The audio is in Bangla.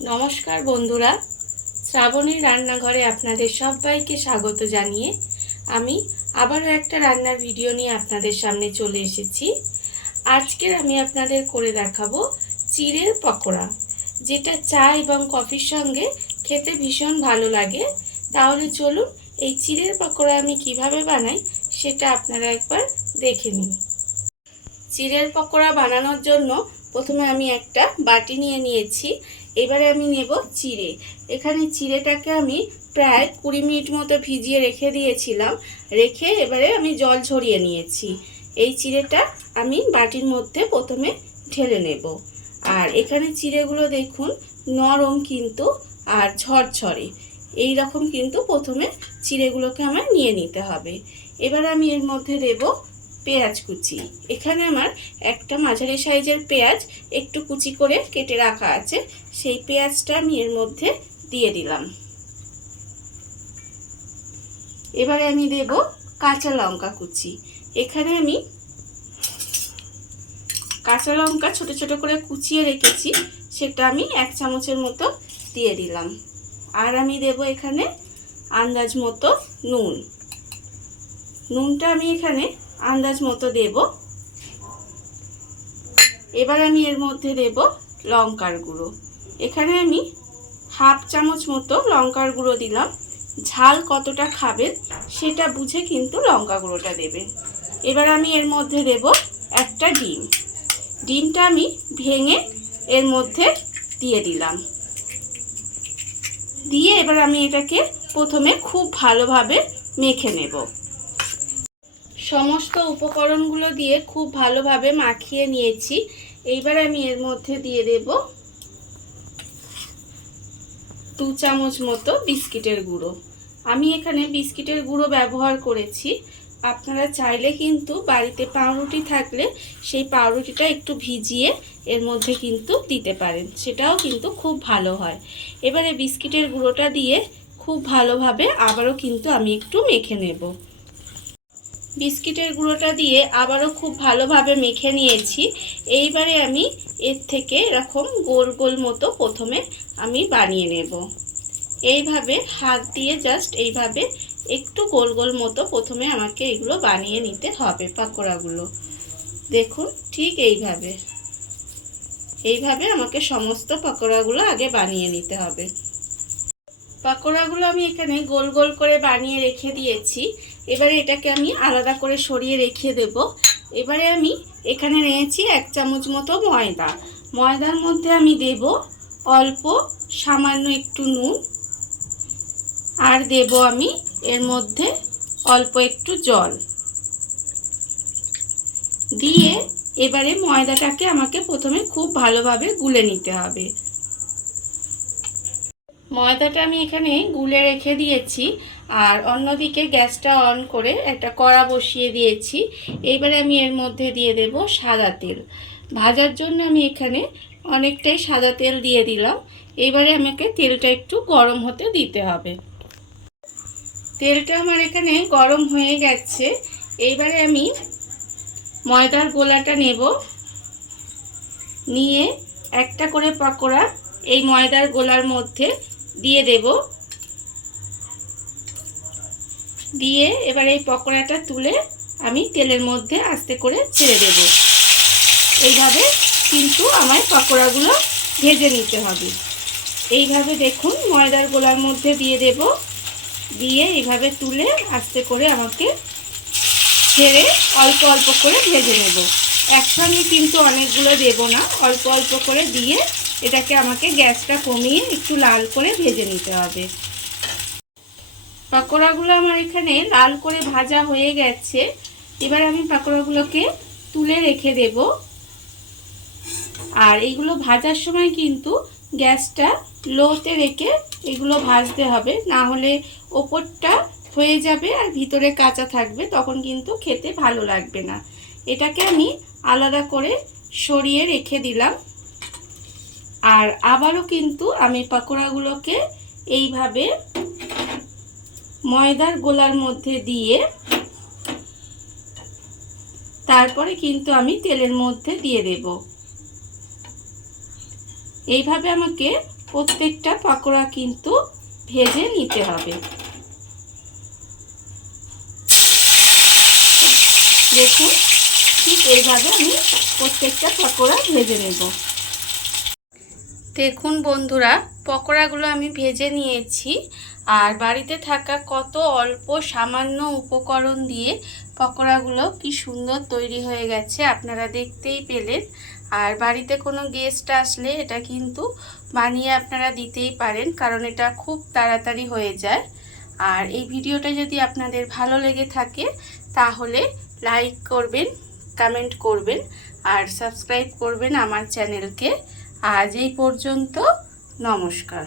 নমস্কার বন্ধুরা, শ্রাবণীর রান্নাঘরে আপনাদের সবাইকে স্বাগত জানিয়ে আমি আবারও একটা রান্নার ভিডিও নিয়ে আপনাদের সামনে চলে এসেছি। আজকের আমি আপনাদের করে দেখাবো চিড়ের পকোড়া, যেটা চা এবং কফির সঙ্গে খেতে ভীষণ ভালো লাগে। তাহলে চলুন এই চিড়ের পকোড়া আমি কিভাবে বানাই সেটা আপনারা একবার দেখে নিন। চিড়ের পকোড়া বানানোর জন্য প্রথমে আমি একটা বাটি নিয়ে নিয়েছি। এবারে আমি নেব চিড়ে। এখানে চিড়েটাকে আমি প্রায় 20 মিনিট মতো ভিজিয়ে রেখে দিয়েছিলাম। রেখে এবারে আমি জল ঝরিয়ে নিয়েছি। এই চিড়েটা আমি বাটির মধ্যে প্রথমে ঢেলে নেব। আর এখানে চিড়েগুলো দেখুন নরম কিন্তু আর ঝরঝরে, এই রকম কিন্তু প্রথমে চিড়েগুলোকে আমার নিয়ে নিতে হবে। এবার আমি এর মধ্যে দেব পেঁয়াজ কুচি। এখানে আমার একটা মাঝারি সাইজের পেঁয়াজ একটু কুচি করে কেটে রাখা আছে, সেই পেঁয়াজটা আমি এর মধ্যে দিয়ে দিলাম। এবারে আমি দেব কাঁচা লঙ্কা কুচি। এখানে আমি কাঁচা লঙ্কা ছোট ছোট করে কুচিয়ে রেখেছি, সেটা আমি 1 চামচের মতো দিয়ে দিলাম। আর আমি দেব এখানে আন্দাজ মতো নুন। নুনটা আমি এখানে আন্দাজ মতো দেব। এবার আমি এর মধ্যে দেব লঙ্কার গুঁড়ো। এখানে আমি 1/2 চামচ মতো লঙ্কার গুঁড়ো দিলাম। ঝাল কতটা খাবেন সেটা বুঝে কিন্তু লঙ্কা গুঁড়োটা দেবেন। এবার আমি এর মধ্যে দেব একটা ডিম। ডিমটা আমি ভেঙে এর মধ্যে দিয়ে দিলাম। দিয়ে এবার আমি এটাকে প্রথমে খুব ভালোভাবে মেখে নেব। সমস্ত উপকরণগুলো দিয়ে খুব ভালোভাবে মাখিয়ে নিয়েছি। এইবার আমি এর মধ্যে দিয়ে দেব 2 চামচ মতো বিস্কিটের গুঁড়ো। আমি এখানে বিস্কিটের গুঁড়ো ব্যবহার করেছি। আপনারা চাইলে কিন্তু বাড়িতে পাউরুটি থাকলে সেই পাউরুটিটা একটু ভিজিয়ে এর মধ্যে কিন্তু দিতে পারেন, সেটাও কিন্তু খুব ভালো হয়। এবারে বিস্কিটের গুঁড়োটা দিয়ে খুব ভালোভাবে আবারও কিন্তু আমি একটু মেখে নেব। বিস্কিটের গুঁড়োটা দিয়ে আবারও খুব ভালোভাবে মেখে নিয়েছি। এইবারে আমি এর থেকে এরকম গোল গোল মতো প্রথমে আমি বানিয়ে নেব। এইভাবে হাত দিয়ে জাস্ট এইভাবে একটু গোল গোল মতো প্রথমে আমাকে এগুলো বানিয়ে নিতে হবে। পাকোড়াগুলো দেখুন ঠিক এইভাবে আমাকে সমস্ত পাকোড়াগুলো আগে বানিয়ে নিতে হবে। পাকোড়াগুলো আমি এখানে গোল গোল করে বানিয়ে রেখে দিয়েছি। এবারে এটাকে আমি আলাদা করে সরিয়ে রেখে দেব। এবারে আমি এখানে নিয়েছি 1 চামচ মতো ময়দা। ময়দার মধ্যে আমি দেব অল্প সামান্য একটু নুন, আর দেব আমি এর মধ্যে অল্প একটু জল দিয়ে এবারে ময়দাটাকে আমাকে প্রথমে খুব ভালোভাবে গুলে নিতে হবে। ময়দাটা আমি এখানে গুলে রেখে দিয়েছি। আর অন্যদিকে গ্যাসটা অন করে একটা কড়া বসিয়ে দিয়েছি। এইবারে আমি এর মধ্যে দিয়ে দেব সাদা তেল। ভাজার জন্য আমি এখানে অনেকটাই সাদা তেল দিয়ে দিলাম। এইবারে আমাকে তেলটা একটু গরম হতে দিতে হবে। তেলটা আমার এখানে গরম হয়ে গেছে। এইবারে আমি ময়দার গোলাটা নেব, নিয়ে একটা করে পকোড়া এই ময়দার গোলার মধ্যে দিয়ে দেব। দিয়ে এবার এই পকোড়াটা তুলে আমি তেলের মধ্যে আস্তে করে ছেড়ে দেব। এইভাবে কিন্তু আমার পকোড়াগুলো ভেজে নিতে হবে। এইভাবে দেখুন ময়দার গোলার মধ্যে দিয়ে দেব, দিয়ে এইভাবে তুলে আস্তে করে আমাকে ছেড়ে অল্প অল্প করে ভেজে নেব। একসঙ্গে কিন্তু অনেকগুলো দেব না, অল্প অল্প করে দিয়ে এটাকে আমাকে গ্যাসটা কমিয়ে একটু লাল করে ভেজে নিতে হবে। পাকোড়াগুলো আমার এখানে লাল করে ভাজা হয়ে গেছে। এবার আমি পাকোড়াগুলোকে তুলে রেখে দেব। আর এইগুলো ভাজার সময় কিন্তু গ্যাসটা লোতে রেখে এগুলো ভাজতে হবে, না হলে ওপরটা হয়ে যাবে আর ভিতরে কাঁচা থাকবে, তখন কিন্তু খেতে ভালো লাগবে না। এটাকে আমি আলাদা করে সরিয়ে রেখে দিলাম। আর আবারও কিন্তু আমি পাকোড়াগুলোকে এইভাবে ময়দার গোলার মধ্যে দিয়ে তারপরে কিন্তু আমি তেলের মধ্যে দিয়ে দেব। এইভাবে আমাকে প্রত্যেকটা পকোড়া কিন্তু ভেজে নিতে হবে। দেখুন, ঠিক এইভাবে আমি প্রত্যেকটা পকোড়া ভেজে নেব। দেখুন বন্ধুরা, পকোড়াগুলো আমি ভেজে নিয়েছি। আর বাড়িতে থাকা কত অল্প সামান্য উপকরণ দিয়ে পকোড়াগুলো কি সুন্দর তৈরি হয়ে গেছে আপনারা দেখতেই পেলেন। আর বাড়িতে কোনো গেস্ট আসলে এটা কিন্তু বানিয়ে আপনারা দিতেই পারেন, কারণ এটা খুব তাড়াতাড়ি হয়ে যায়। আর এই ভিডিওটা যদি আপনাদের ভালো লেগে থাকে তাহলে লাইক করবেন, কমেন্ট করবেন আর সাবস্ক্রাইব করবেন আমার চ্যানেলকে। আজ এই পর্যন্ত, নমস্কার।